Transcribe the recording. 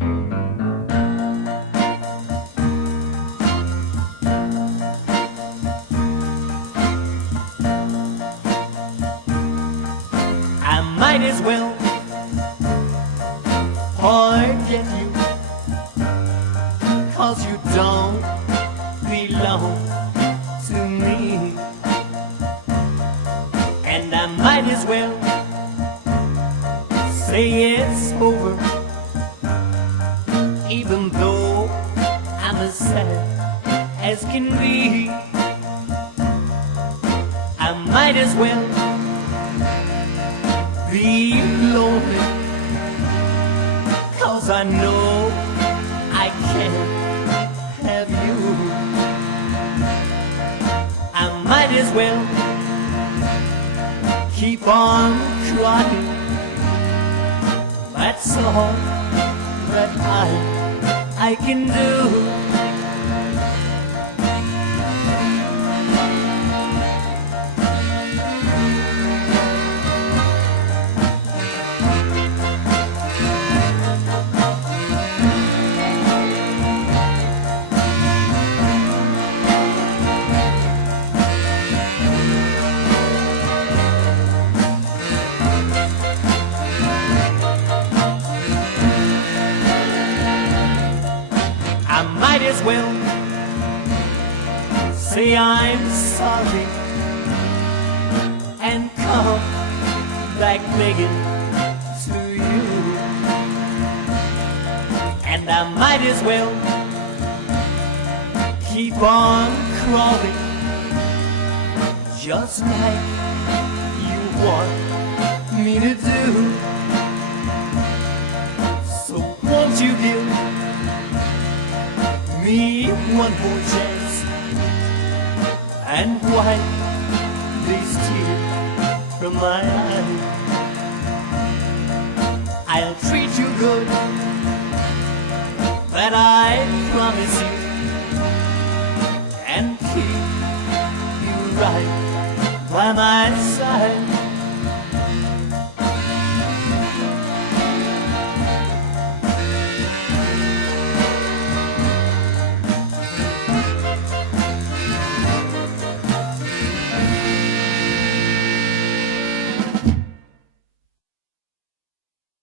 I might as well forget you, 'cause you don't belong to me. And I might as well say it's over, even though I'm as sad as can be. I might as well be lonely, 'cause I know I can't have you. I might as well keep on crying. That's all that I can do. I might as well say I'm sorry and come back begging to you. And I might as well keep on crawling, just like you want me to do. So won't you give me one more chance and wipe these tears from my eyes? I'll treat you good, that I promise you, and keep you right by my side.